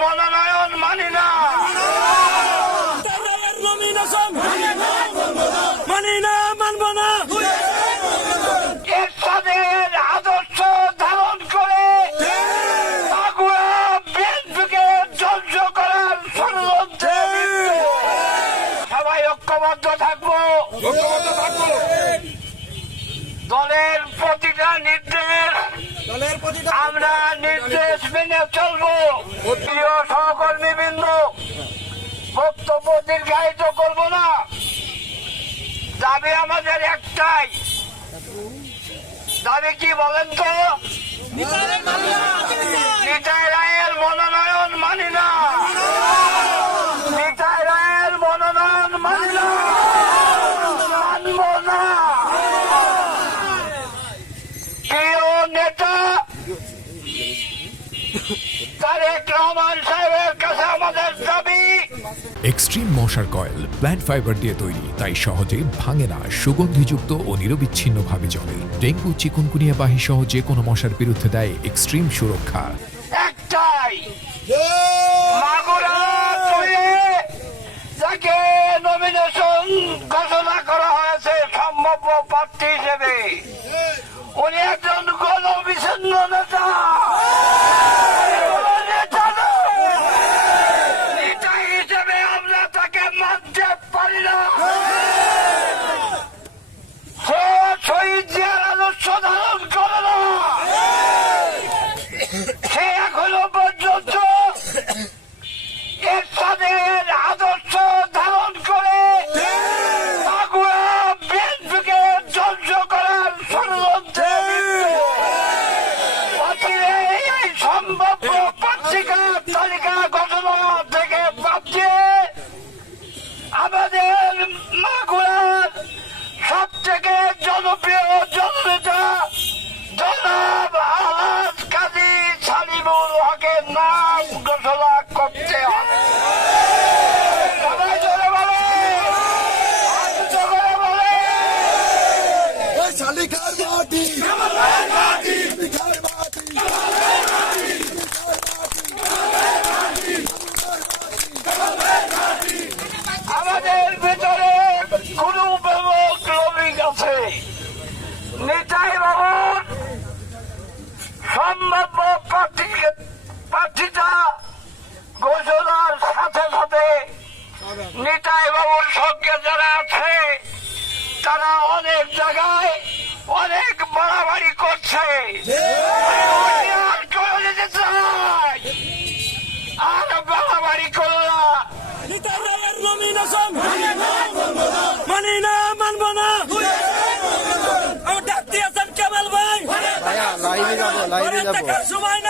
মনোনয়ন মানি না। মানি না মানব না আদর্শ ধারণ করে আগুয়া বিএনপিকে ধ্বংস করার ষড়যন্ত্রে। সবাই ঐক্যবদ্ধ থাকব। দলের প্রতিটা নির্দেশ আমরা নির্দেশ মেনে চলবো। প্রিয় সহকর্মী বৃন্দ বক্তব্য দীর্ঘায়িত করব না। দাবি আমাদের একটাই। দাবি কি বলেন তো? নিতাই রায়ের মনোনয়ন মানি না। নিতাই রায়ের মনোনয়ন মানি না। মানব না। তারেক রহমান সাহেবের কাছে আমাদের দাবি। এক্সট্রিম মশার কয়েল প্ল্যান্ট ফাইবার দিয়ে তৈরি তাই সহজে ভাঙে না সুগন্ধিযুক্ত ও নিরবিচ্ছিন্নভাবে চলে ডেঙ্গু চিকুনকুনিয়া বাহি সহ যে কোনো মশার বিরুদ্ধে দেয় এক্সট্রিম সুরক্ষা। একটাই। মাগুরা যাকে নমিনেশন ঘোষণা করা হয়েছে সম্ভাব্য প্রার্থী হিসেবে। উনি একজন গণবিচ্ছিন্ন নেতা নেতা নয়। নেতা হিসেবে আমরা তাকে মানতে পারি না সে শহীদ জিয়ার আদর্শ ধারণ করে না সে এখনও পর্যন্ত এরশাদের আদর্শ ধারণ করে আগুয়া বিএনপিকে ধ্বংস করার ষড়যন্ত্রে লিপ্ত। অচিরে এই সম্ভাব্য পত্রিকা তালিকা থেকে বাঁচিয়ে আমাদের মাগুরার সব থেকে জনপ্রিয় জননেতা জনাব আলাদ কাজী সালিমুল নাম ঘোষণা করতে শালিকার মাটি আমাদের ভিতরে কোনো ব্যাপক লবিং আছে নেতাই বাবুর সম্ভাব্য প্রার্থী প্রার্থীতা ঘোষণার সাথে সাথে নিতাই বাবুর সঙ্গে যারা আছে, তারা অনেক জায়গায় অনেক বাড়াবাড়ি করছে। আর বাড়াবাড়ি করলা। মানি না মানব না। লাইভে যাবো লাইভে অনেক যাবো টাকার সময় নাই